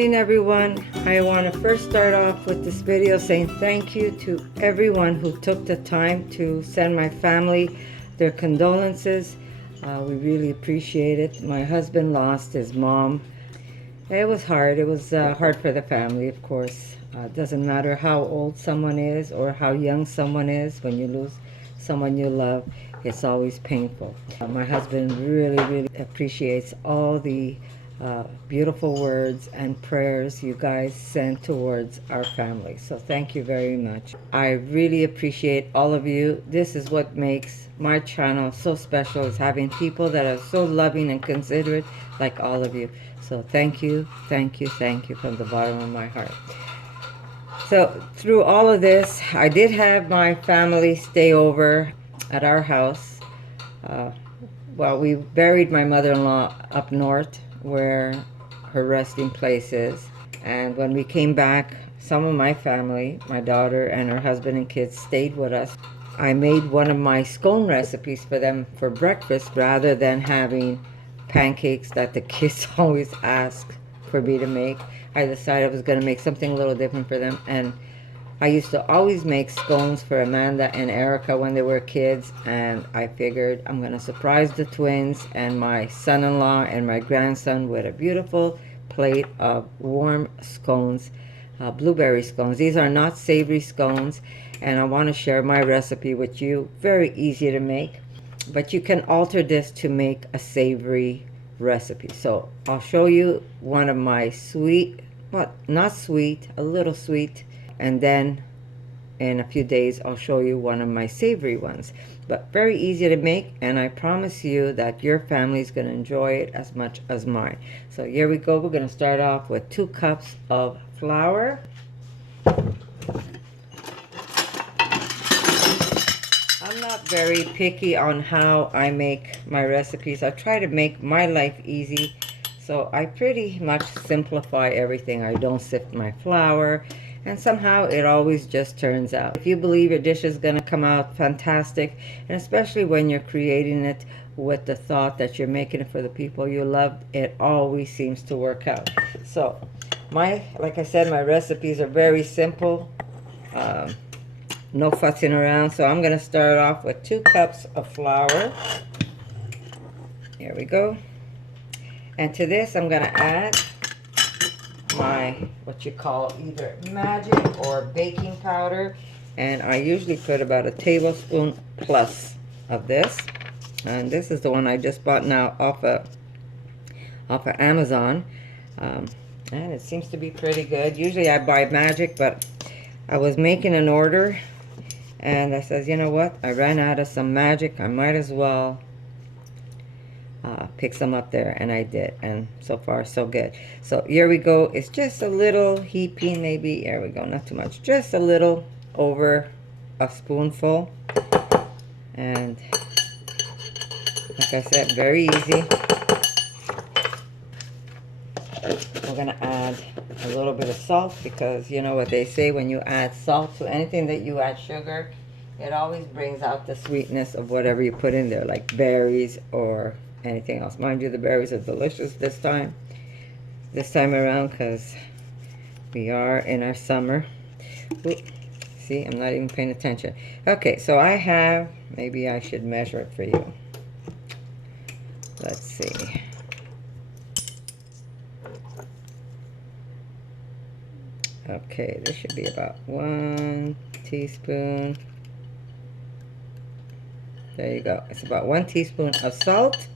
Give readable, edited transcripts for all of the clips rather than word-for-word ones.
morning, everyone. I want to first start off with this video saying thank you to everyone who took the time to send my family their condolences. We really appreciate it. My husband lost his mom. It was hard. It was hard for the family, of course. It doesn't matter how old someone is or how young someone is. When you lose someone you love, it's always painful. My husband really appreciates all the beautiful words and prayers you guys send towards our family. So thank you very much. I really appreciate all of you. This is what makes my channel so special, is having people that are so loving and considerate like all of you. So thank you from the bottom of my heart. So through all of this, I did have my family stay over at our house. Well, we buried my mother-in-law up north where her resting place is, and when we came back, some of my family, my daughter and her husband and kids, stayed with us. I made one of my scone recipes for them for breakfast rather than having pancakes that the kids always ask for me to make. I decided I was going to make something a little different for them, and I used to always make scones for Amanda and Erica when they were kids, and I figured I'm going to surprise the twins and my son-in-law and my grandson with a beautiful plate of warm scones, blueberry scones. These are not savory scones, and I want to share my recipe with you. Very easy to make, but you can alter this to make a savory recipe. So I'll show you one of my sweet, well, not sweet, a little sweet, and then in a few days I'll show you one of my savory ones. But very easy to make, and I promise you that your family is going to enjoy it as much as mine. So here we go. We're going to start off with 2 cups of flour. I'm not very picky on how I make my recipes. I try to make my life easy, so I pretty much simplify everything. I don't sift my flour, and somehow it always just turns out. If you believe your dish is going to come out fantastic, and especially when you're creating it with the thought that you're making it for the people you love, it always seems to work out. So like I said, my recipes are very simple, no fussing around. So I'm going to start off with 2 cups of flour. Here we go. And to this I'm going to add my, what you call either magic or baking powder, and I usually put about a tablespoon plus of this, and this is the one I just bought now off of Amazon, and it seems to be pretty good. Usually I buy magic, but I was making an order and I says, you know what, I ran out of some magic, I might as well pick some up there, and I did, and so far so good. So here we go. It's just a little heaping, maybe, there we go, not too much, just a little over a spoonful, and like I said, very easy. We're gonna add a little bit of salt, because you know what they say, when you add salt to anything that you add sugar, it always brings out the sweetness of whatever you put in there, like berries or anything else. Mind you, the berries are delicious this time around, because we are in our summer. Ooh, see, I'm not even paying attention. Okay, so I have, maybe I should measure it for you. Let's see. Okay, this should be about 1 teaspoon. There you go. It's about 1 teaspoon of salt.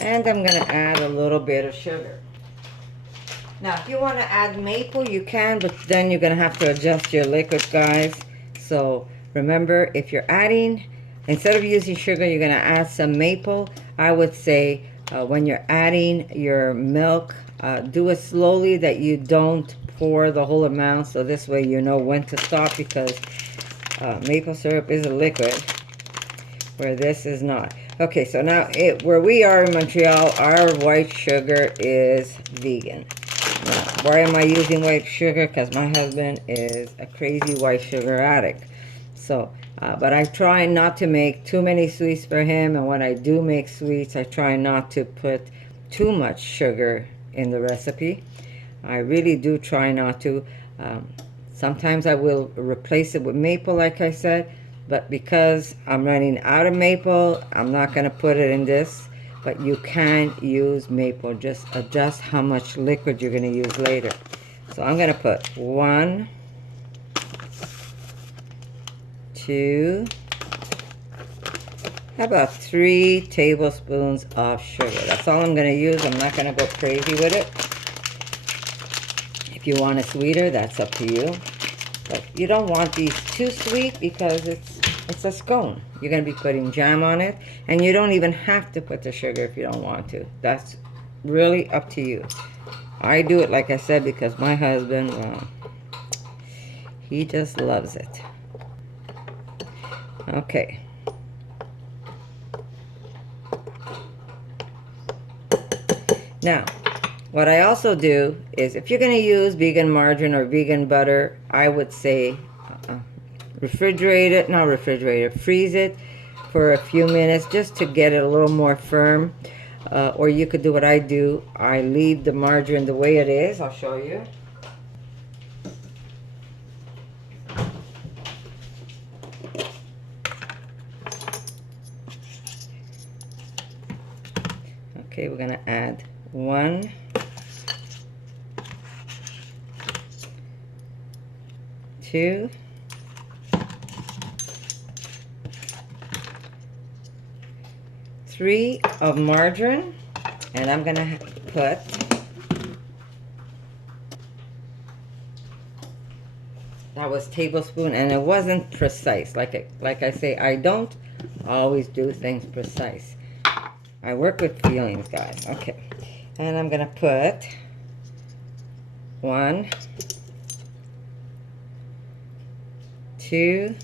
And I'm going to add a little bit of sugar. Now, if you want to add maple, you can, but then you're going to have to adjust your liquid, guys. So remember, if you're adding, instead of using sugar, you're going to add some maple. I would say when you're adding your milk, do it slowly, that you don't pour the whole amount, so this way you know when to stop, because maple syrup is a liquid, where this is not. Okay, so now where we are in Montreal, our white sugar is vegan. Now, why am I using white sugar? Because my husband is a crazy white sugar addict. So, but I try not to make too many sweets for him, and when I do make sweets, I try not to put too much sugar in the recipe. I really do try not to. Sometimes I will replace it with maple, like I said, but because I'm running out of maple, I'm not going to put it in this. But you can use maple. Just adjust how much liquid you're going to use later. So I'm going to put 1, 2, how about 3 tablespoons of sugar. That's all I'm going to use. I'm not going to go crazy with it. If you want it sweeter, that's up to you. But you don't want these too sweet because it's a scone. You're going to be putting jam on it, and you don't even have to put the sugar if you don't want to. That's really up to you. I do it, like I said, because my husband, well, he just loves it. Okay. Now, what I also do is, if you're going to use vegan margarine or vegan butter, I would say refrigerate it, not refrigerate it, freeze it for a few minutes just to get it a little more firm. Or you could do what I do. I leave the margarine the way it is. I'll show you. Okay, we're going to add 1, 2, 3 of margarine, and I'm going to put that was tablespoon, and it wasn't precise. Like I say, I don't always do things precise. I work with feelings, guys. Okay, and I'm gonna put 1, 2,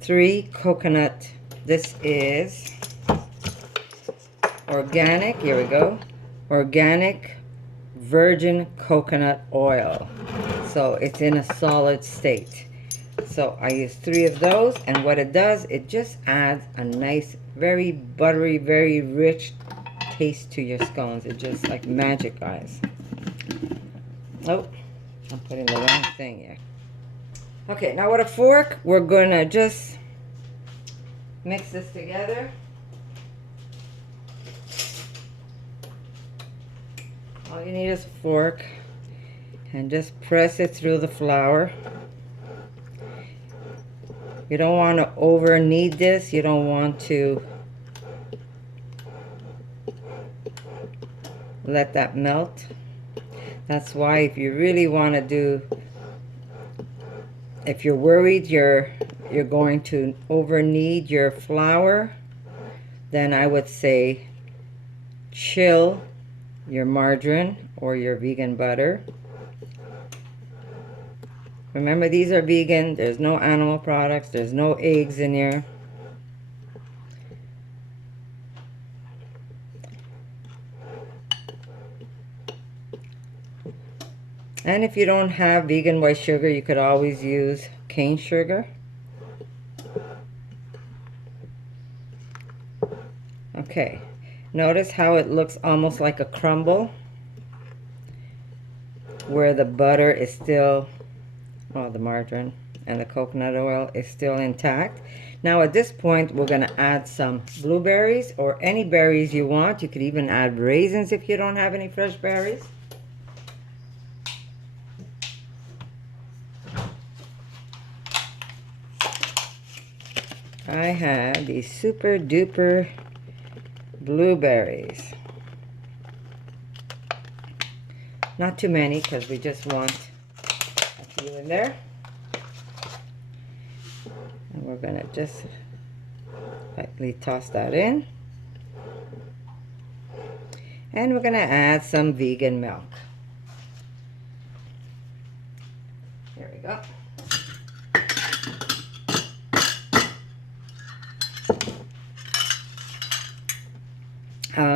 3 coconut. This is organic. Here we go. Organic virgin coconut oil. So it's in a solid state. So I use 3 of those, and what it does, it just adds a nice, very buttery, very rich taste to your scones. It's just like magic, guys. Oh, I'm putting the wrong thing here. Okay, now with a fork, we're gonna just mix this together. All you need is a fork, and just press it through the flour. You don't want to over knead this. You don't want to let that melt. That's why if you really want to do, if you're worried you're going to over knead your flour, then I would say chill your margarine or your vegan butter. Remember, these are vegan. There's no animal products. There's no eggs in here. And if you don't have vegan white sugar, you could always use cane sugar. Okay. Notice how it looks almost like a crumble, where the butter is still, well, the margarine and the coconut oil is still intact. Now at this point, we're going to add some blueberries or any berries you want. You could even add raisins if you don't have any fresh berries. I have these super duper blueberries. Not too many, because we just want a few in there. And we're going to just lightly toss that in. And we're going to add some vegan milk. Here we go.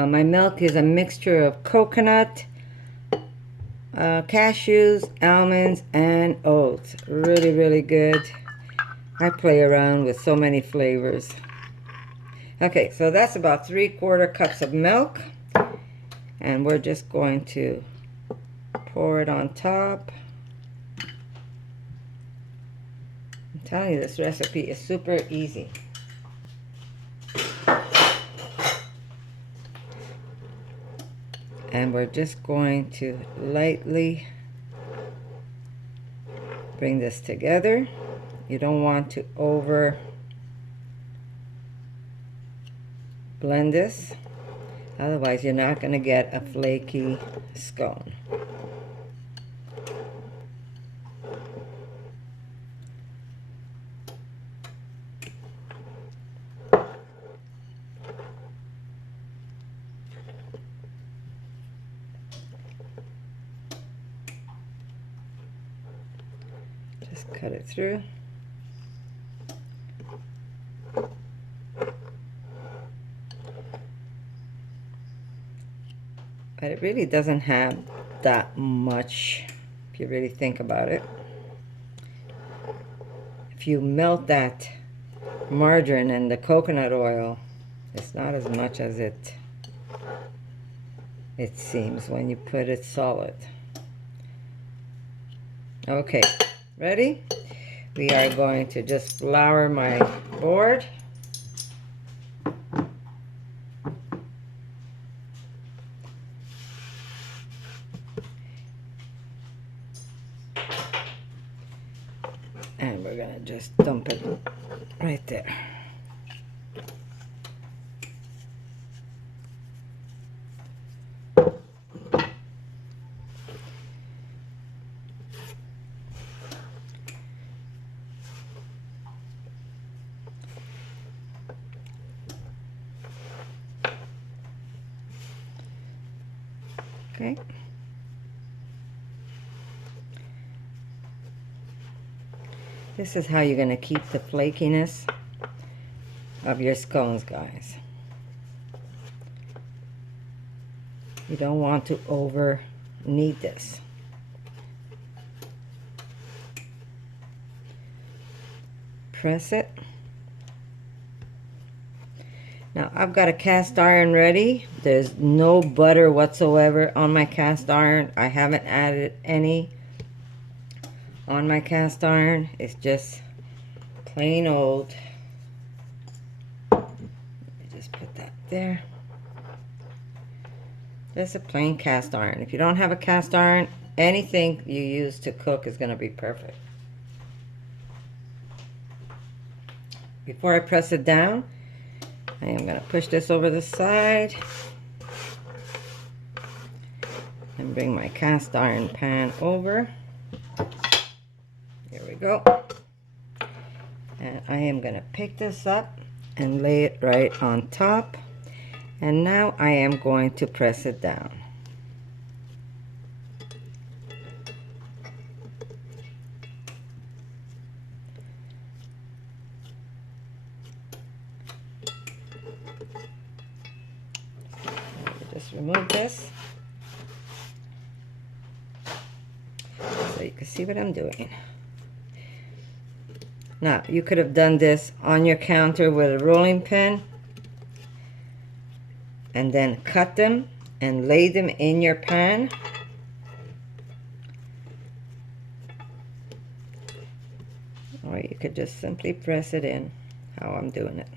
My milk is a mixture of coconut, cashews, almonds, and oats. Really, really good. I play around with so many flavors. Okay, so that's about 3/4 cups of milk. And we're just going to pour it on top. I'm telling you, this recipe is super easy. And we're just going to lightly bring this together. You don't want to over blend this, otherwise you're not going to get a flaky scone. Just cut it through. But it really doesn't have that much if you really think about it. If you melt that margarine and the coconut oil, it's not as much as it seems when you put it solid. Okay, ready? We are going to just flour my board. And we're gonna just dump it right there. Okay. This is how you're going to keep the flakiness of your scones, guys. You don't want to over knead this. Press it. Now I've got a cast iron ready. There's no butter whatsoever on my cast iron. I haven't added any on my cast iron. It's just plain old. Let me just put that there. Just a plain cast iron. If you don't have a cast iron, anything you use to cook is going to be perfect. Before I press it down, I am going to push this over the side and bring my cast iron pan over. Here we go. And I am going to pick this up and lay it right on top. And now I am going to press it down. Just remove this so you can see what I'm doing. Now, you could have done this on your counter with a rolling pin and then cut them and lay them in your pan. Or you could just simply press it in how I'm doing it.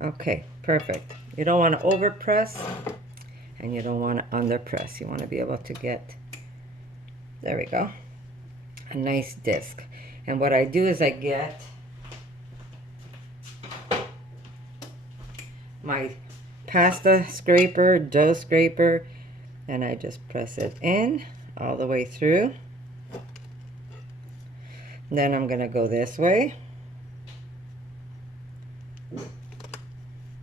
Okay, perfect. You don't want to over press and you don't want to under press. You want to be able to get, there we go, a nice disc. And what I do is I get my pasta scraper, dough scraper, and I just press it in all the way through. And then I'm going to go this way.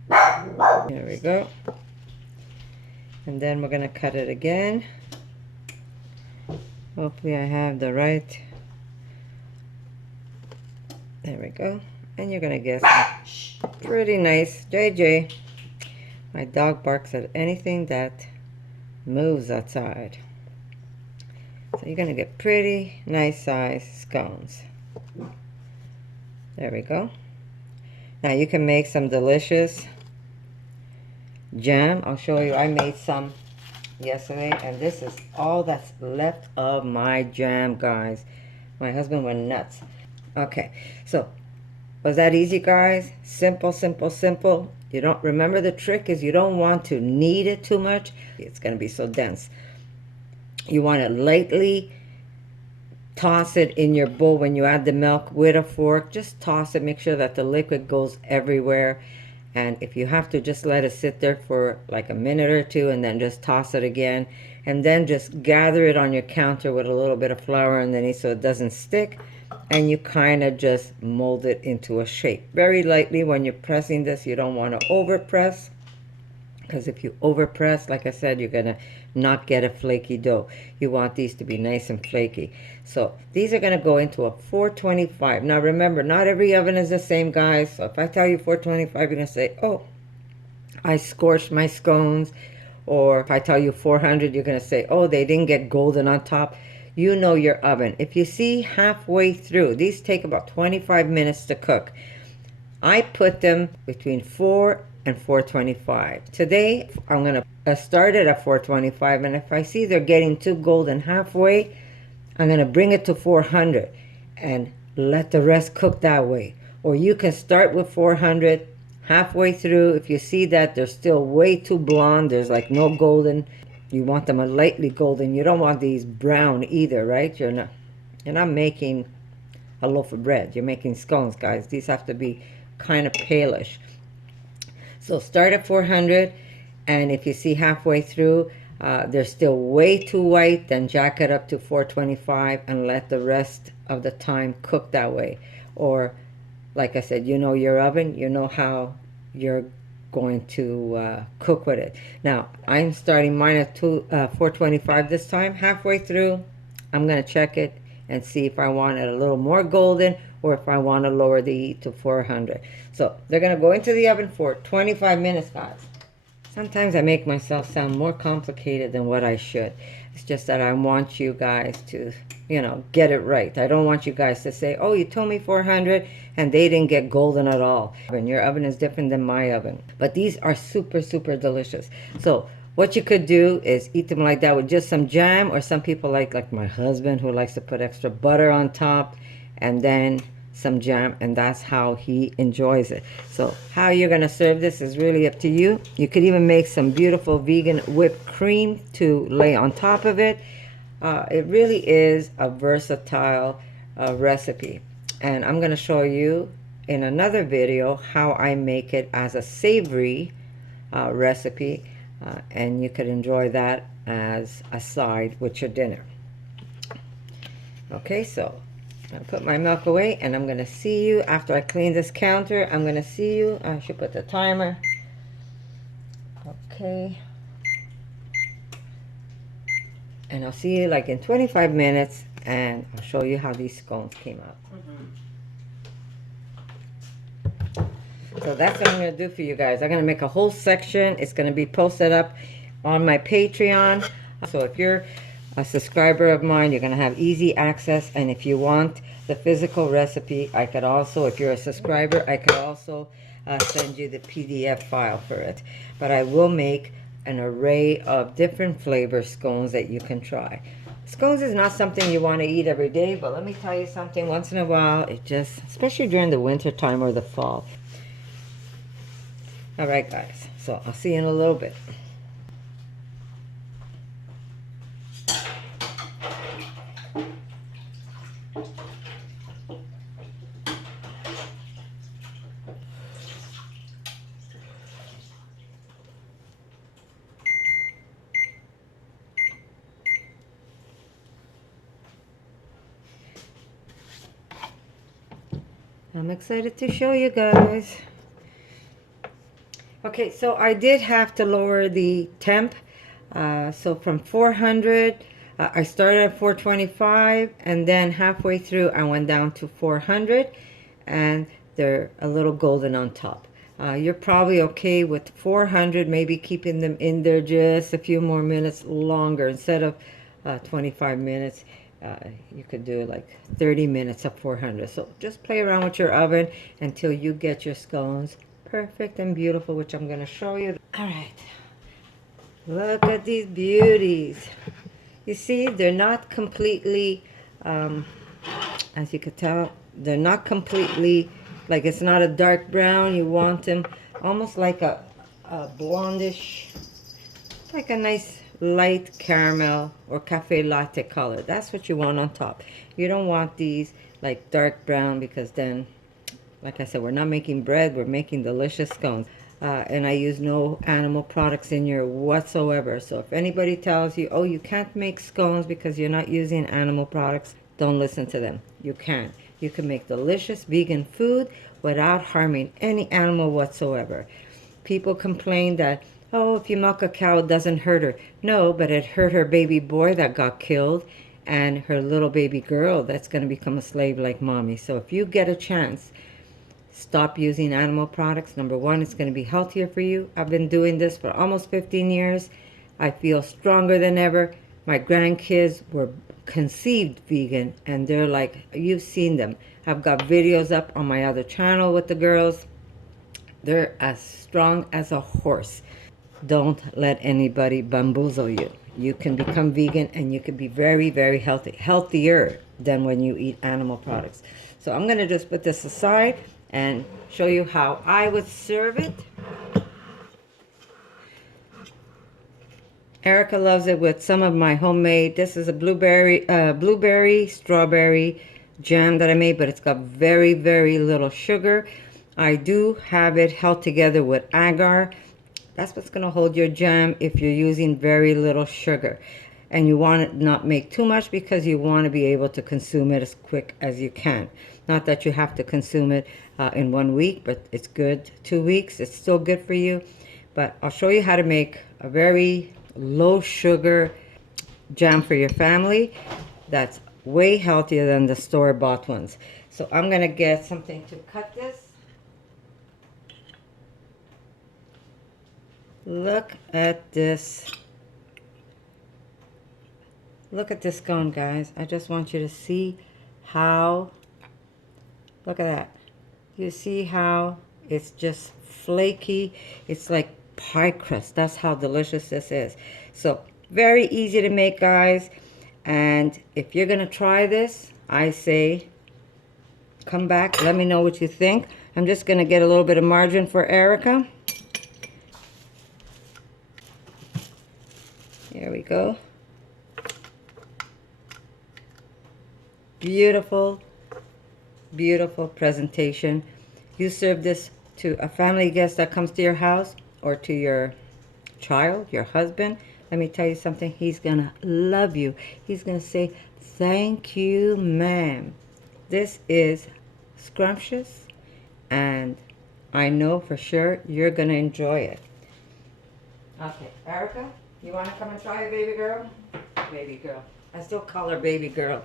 There we go. And then we're going to cut it again. Hopefully I have the right. There we go. And you're going to get some pretty nice. JJ, my dog barks at anything that moves that side. So you're gonna get pretty nice size scones. There we go. Now you can make some delicious jam. I'll show you. I made some yesterday, and this is all that's left of my jam, guys. My husband went nuts. Okay, so was that easy, guys? Simple, simple, simple. You don't remember the trick is you don't want to knead it too much. It's gonna be so dense. You want to lightly toss it in your bowl when you add the milk with a fork. Just toss it, make sure that the liquid goes everywhere. And if you have to, just let it sit there for like a minute or two and then just toss it again. And then just gather it on your counter with a little bit of flour underneath so it doesn't stick. And you kind of just mold it into a shape. Very lightly when you're pressing this. You don't want to over press, because if you over press, like I said, you're going to not get a flaky dough. You want these to be nice and flaky. So these are going to go into a 425. Now remember, not every oven is the same, guys. So if I tell you 425, you're going to say, oh, I scorched my scones. Or if I tell you 400, you're going to say, oh, they didn't get golden on top. You know your oven. If you see halfway through, these take about 25 minutes to cook. I put them between 4 and 425. Today, I'm going to start it at 425, and if I see they're getting too golden halfway, I'm going to bring it to 400 and let the rest cook that way. Or you can start with 400 halfway through. If you see that they're still way too blonde, there's like no golden, you want them a lightly golden. You don't want these brown either, right? You're not making a loaf of bread. You're making scones, guys. These have to be kind of palish. So start at 400, and if you see halfway through they're still way too white, then jack it up to 425 and let the rest of the time cook that way. Or like I said, you know your oven, you know how you're going to cook with it. Now I'm starting mine at 425 this time. Halfway through, I'm going to check it and see if I want it a little more golden or if I want to lower the heat to 400. So they're going to go into the oven for 25 minutes, guys. Sometimes I make myself sound more complicated than what I should. It's just that I want you guys to, you know, get it right. I don't want you guys to say, oh, you told me 400 and they didn't get golden at all. And your oven is different than my oven. But these are super, super delicious. So what you could do is eat them like that with just some jam, or some people like my husband, who likes to put extra butter on top and then some jam, and that's how he enjoys it. So how you're going to serve this is really up to you. You could even make some beautiful vegan whipped cream to lay on top of it. It really is a versatile recipe, and I'm going to show you in another video how I make it as a savory recipe, and you could enjoy that as a side with your dinner. Okay, so I'll put my milk away, and I'm going to see you after I clean this counter. I'm going to see you. I should put the timer. Okay. And I'll see you like in 25 minutes, and I'll show you how these scones came out. So that's what I'm going to do for you guys. I'm going to make a whole section. It's going to be posted up on my Patreon. So if you're a subscriber of mine, you're going to have easy access. And if you want the physical recipe, I could also, if you're a subscriber, I could also send you the PDF file for it. But I will make an array of different flavor scones that you can try. Scones is not something you want to eat every day, but let me tell you something, once in a while, it just, especially during the winter time or the fall. All right, guys, so I'll see you in a little bit. I'm excited to show you guys. Okay, so I did have to lower the temp. So from 400, I started at 425, and then halfway through I went down to 400, and they're a little golden on top. You're probably okay with 400, maybe keeping them in there just a few more minutes longer. Instead of 25 minutes, you could do like 30 minutes at 400. So just play around with your oven until you get your scones perfect and beautiful, which I'm going to show you. All right. Look at these beauties. You see, they're not completely, as you could tell, they're not completely, like it's not a dark brown. You want them almost like a blondish, like a nice light caramel or cafe latte color. That's what you want on top. You don't want these like dark brown, because then, like I said, we're not making bread, we're making delicious scones. And I use no animal products in here whatsoever. So if anybody tells you, oh, you can't make scones because you're not using animal products, don't listen to them. You can. You can make delicious vegan food without harming any animal whatsoever. People complain that, oh, if you milk a cow, it doesn't hurt her. No, but it hurt her baby boy that got killed and her little baby girl that's going to become a slave like mommy. So if you get a chance, stop using animal products. Number one, it's going to be healthier for you. I've been doing this for almost 15 years. I feel stronger than ever. My grandkids were conceived vegan, and they're like, you've seen them. I've got videos up on my other channel with the girls. They're as strong as a horse. Don't let anybody bamboozle you. You can become vegan and you can be very, very healthy. Healthier than when you eat animal products. So I'm going to just put this aside and show you how I would serve it. Erica loves it with some of my homemade, this is a blueberry strawberry jam that I made, but it's got very, very little sugar. I do have it held together with agar. That's what's going to hold your jam if you're using very little sugar. And you want to not make too much because you want to be able to consume it as quick as you can. Not that you have to consume it in 1 week, but it's good 2 weeks. It's still good for you. But I'll show you how to make a very low sugar jam for your family that's way healthier than the store-bought ones. So I'm going to get something to cut this. Look at this. Look at this scone, guys. I just want you to see how, look at that. You see how it's just flaky? It's like pie crust. That's how delicious this is. So very easy to make, guys. And if you're gonna try this, I say come back, let me know what you think. I'm just gonna get a little bit of margarine for Erica. Here we go. Beautiful, beautiful presentation. You serve this to a family guest that comes to your house or to your child, your husband. Let me tell you something, he's gonna love you. He's gonna say, thank you, ma'am. This is scrumptious, and I know for sure you're gonna enjoy it. Okay, Erica, you wanna come and try it, baby girl? Baby girl. I still call her baby girl.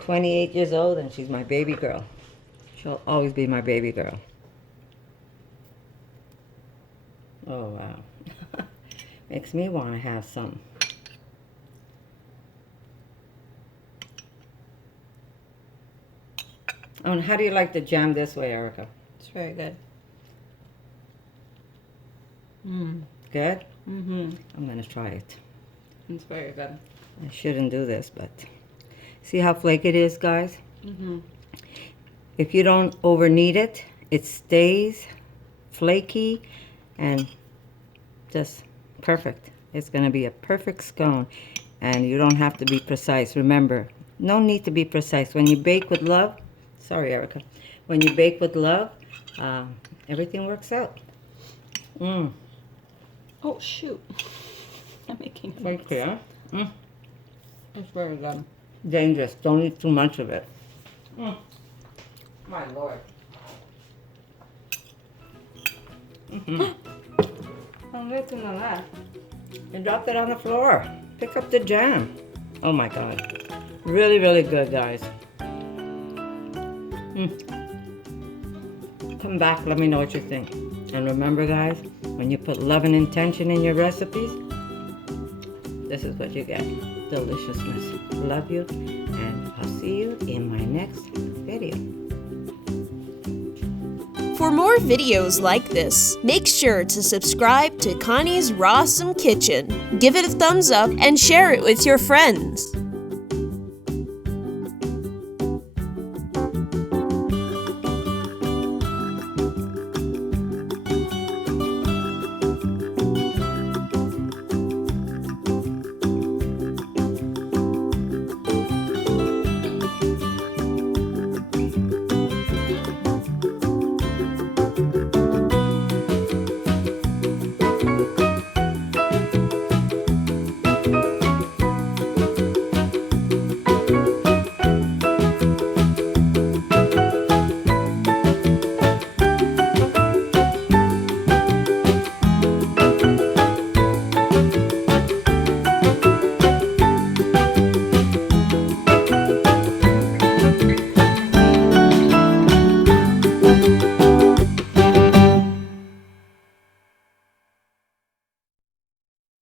28 years old and she's my baby girl. She'll always be my baby girl. Oh, wow. Makes me want to have some. Oh, and how do you like the jam this way, Erica? It's very good. Good? Mm-hmm. I'm going to try it. It's very good. I shouldn't do this, but see how flaky it is, guys? Mm-hmm. If you don't over knead it, it stays flaky and just perfect. It's going to be a perfect scone, and you don't have to be precise. Remember, no need to be precise. When you bake with love, sorry, Erica, when you bake with love, everything works out. Oh, shoot. I'm making a Quite clear. It's very good. Dangerous. Don't eat too much of it. My Lord. I'm making a lot. You dropped it on the floor. Pick up the jam. Oh my God. Really, really good, guys. come back, let me know what you think. And remember guys, when you put love and intention in your recipes, this is what you get. Deliciousness. Love you, and I'll see you in my next video. For more videos like this, make sure to subscribe to Connie's RAWsome Kitchen, give it a thumbs up, and share it with your friends.